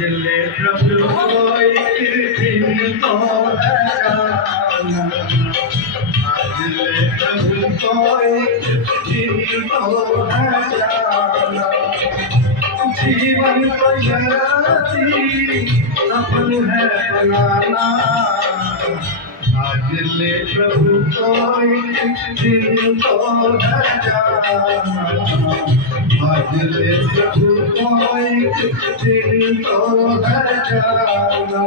ले प्रभु को एक दिन तो है जाना, आज ले प्रभु को एक दिन तो है जाना। जीवन को याती सफल है बनाना, आज ले प्रभु को एक दिन तो है जाना, आज ले प्रभु को एक दिन तो है जाना।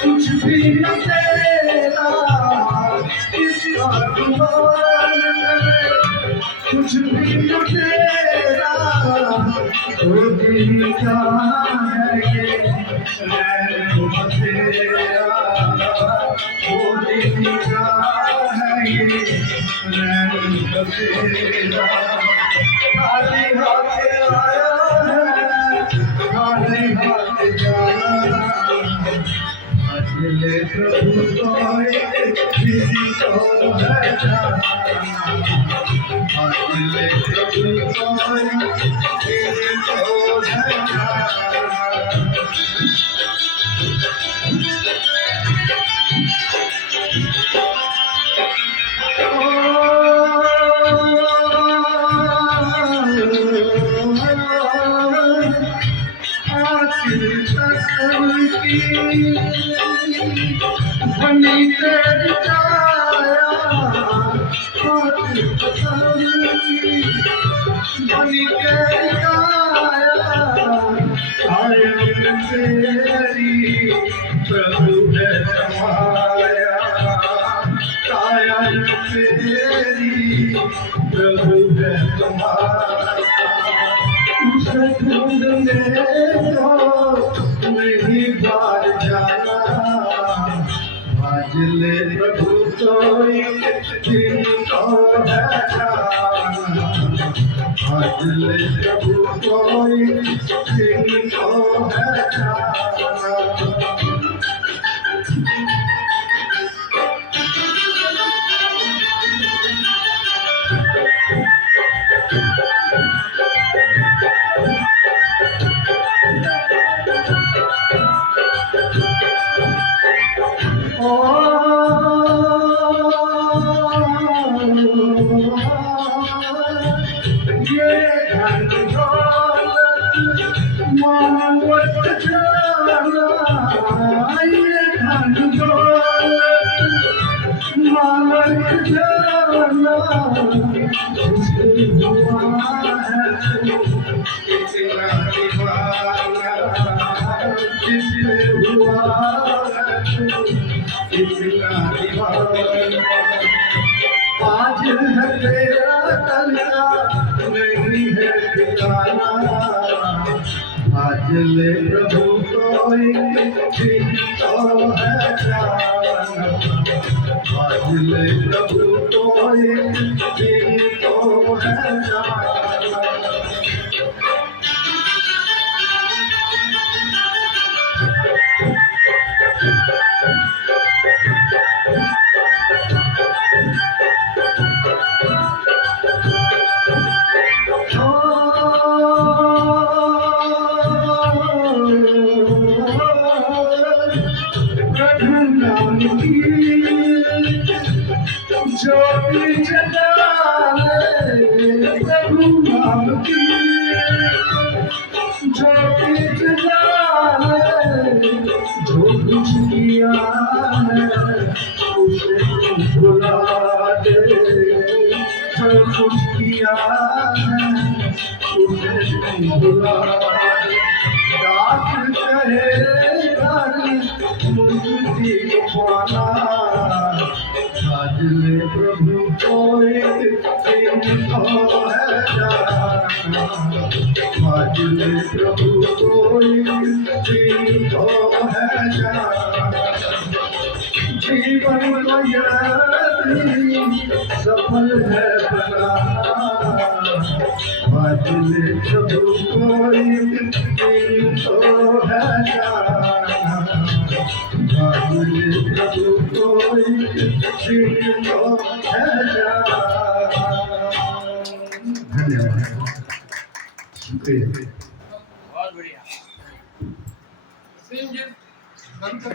कुछ भी न तेरा इसका गुमान करे, कुछ भी न तेरा तो दिल का है ये रैन बसेरा, वो दिल का है ये रैन बसेरा। खाली हाथ आया है, खाली हाथ जाना, आज ले प्रभु को एक दिन तो है जाना, आज ले प्रभु को एक दिन तो है जाना। बनी तेरी काया, बनी तेरी काया, कायम तेरी प्रभु है समाया, कायम तेरी प्रभु है समाया। उसे ढूंढने को नहीं बार जाना, आज ले प्रभु को एक दिन तो है जाना, आज ले प्रभु को एक दिन तो है जाना। आज है तेरा तलना नहीं है ठिकाना, आज ले प्रभु को एक दिन तो है जाना, आज ले प्रभु को एक दिन तो है जाना। जो भी जगाले प्रभु नाम की, जो भी जगाले जो कुछ किया है उसे भुला दे, जो कुछ किया है उसे भुला दे। डाक कहे मुक्ति पाना, आज ले प्रभु को एक दिन तो है जाना, आज ले प्रभु को एक दिन तो है जाना। जीवन को यदि सफल है बना बादल प्रभु कोई दिन तो है जाना बादल प्रभु कोई दिन तो है जाना। धन्यवाद, शुक्रिया। बहुत बढ़िया। सिंह जी,